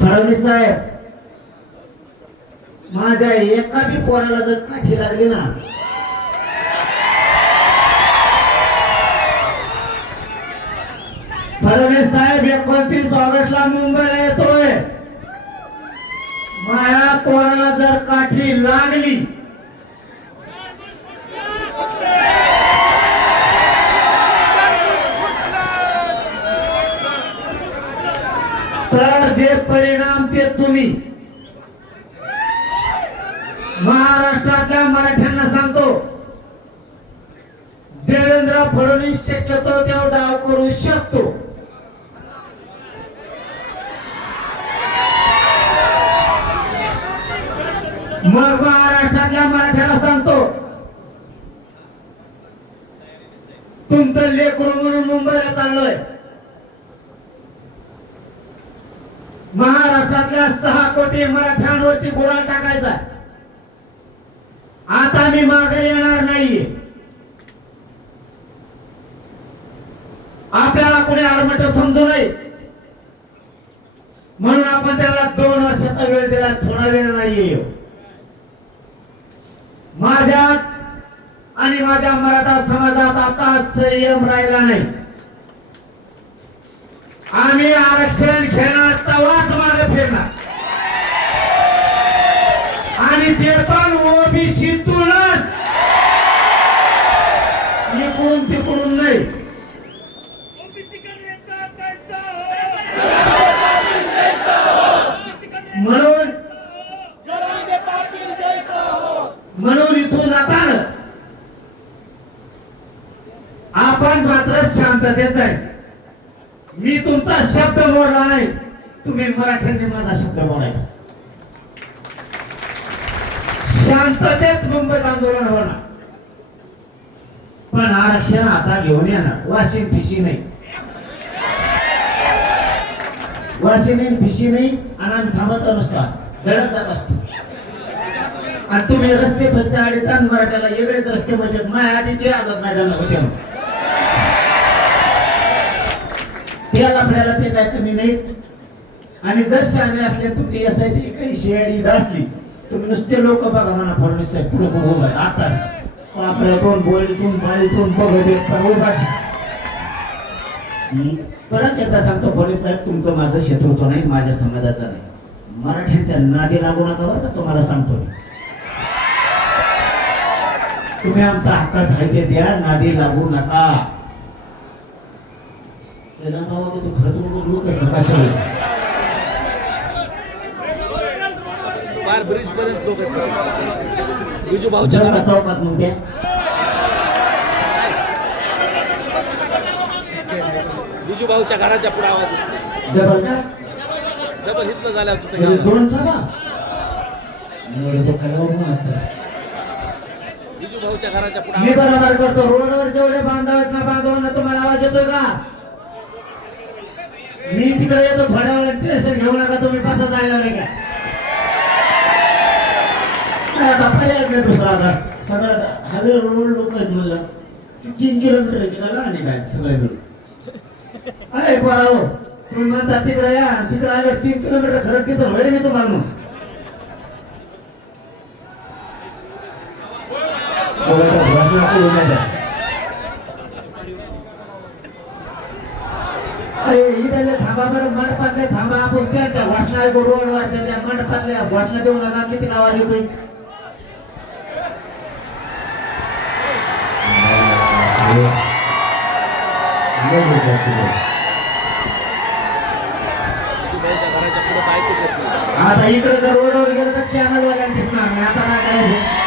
फडणवीस साहेब माझ्या एका बी पोराला जर काठी लागली ना फडणवीस साहेब एकोणतीस ऑगस्टला मुंबईला येतोय. माझ्या पोराला जर काठी लागली मी. महाराष्ट्रातल्या मराठ्यांना सांगतो देवेंद्र फडणवीस शक्यतो तेव्हा डाव करू शकतो. मग महाराष्ट्रातल्या मराठ्याला सांगतो तुमचं लेकरू म्हणून मुंबईला चाललोय. महाराष्ट्रातल्या सहा कोटी मराठ्यांवरती गोळा टाकायचा आता मी माघारी येणार नाहीये. आपल्याला कोणी आरमट समजू नये. म्हणून आपण त्याला दोन वर्षाचा वेळ दिला थोडा वेळ नाहीये. माझ्यात आणि माझ्या मराठा समाजात आता संयम राहिला नाही. आम्ही आरक्षण घेणार तेव्हाच मागे फिरणार. आणि ते पण ओबीसीतूनच. इकडून तिकडून नाही. म्हणून म्हणून इथून आपण मात्र शांततेत जायचं. मी तुमचा शब्द मोडला नाही. तुम्ही मराठ्यांनी माझा शब्द मोडायचा. शांततेत मुंबईत आंदोलन होणार. पण आरक्षण आता घेऊन येणार. वाशिम फिशी नाही. वाशिनी फिशी नाही आणि आम्ही थांबत नसतो धडक जात असतो. आणि तुम्ही रस्ते फस्ते आडीतान मराठ्याला वेगळेच रस्ते म्हणजे माझ्या आधी ते आझाद मैदान होते म्हणून. त्याला आपल्याला ते काय कमी नाहीत आणि जर शहाणे असले तुमची एस आय टी काही शेडी असली तुम्ही नुसते लोक बघा म्हणा फडणवीस साहेब पुढे पुढे उभा आहे. आता आपल्यातून बोळीतून पाळीतून बघत येत पण उभा मी परत एकदा सांगतो फडणवीस साहेब तुमचं माझं क्षेत्र होतो नाही माझ्या समाजाचं नाही मराठ्यांच्या नादी लागू नका बरं का तुम्हाला सांगतो मी. तुम्ही आमचा हक्काच आहे ते द्या नादी लागू नका त्याला गावा तू खरंच म्हणून लोक कशाला? पार ब्रिज पर्यंत लोक बिजू भाऊच्या चौकात मग द्या. बिजू भाऊच्या घराच्या पुढे आवाज. डबल का? डबल हितलं झालं होतं. दोन सभा एवढे तो खाल्यावर मग आता. बिजू भाऊच्या घराच्या पुढे मी बरोबर करतो. रोडवर जेवढे बांधव आहेत ना बांधवांना तुम्हाला आवाज येतोय का? मी तिकडे येतो थोड्या वेळात टेन्शन घेऊ नका तुम्ही कसा जायला नाही का? आता पर्याय नाही दुसरा आता. सगळं हवे रोड लोक आहेत म्हणलं. तीन किलोमीटर आहे तिला आणि काय? सगळे मिळून. अरे पोराओ तुम्ही म्हणता तिकडे या तिकडे आले तीन किलोमीटर खरं दिसल होय मी तुम्हाला मग. Oh, कळू नये द्या. अरे, बरोबर मंडपातले थांबा आपण त्याच्या वाटला रोडवरच्या त्या मंडपातल्या वाटला देऊ नका किती आवाज येतोय? आता इकडे जर रोडवर गेलं तर कॅनल वाल्याला दिसणार नाही आता काय करायचं?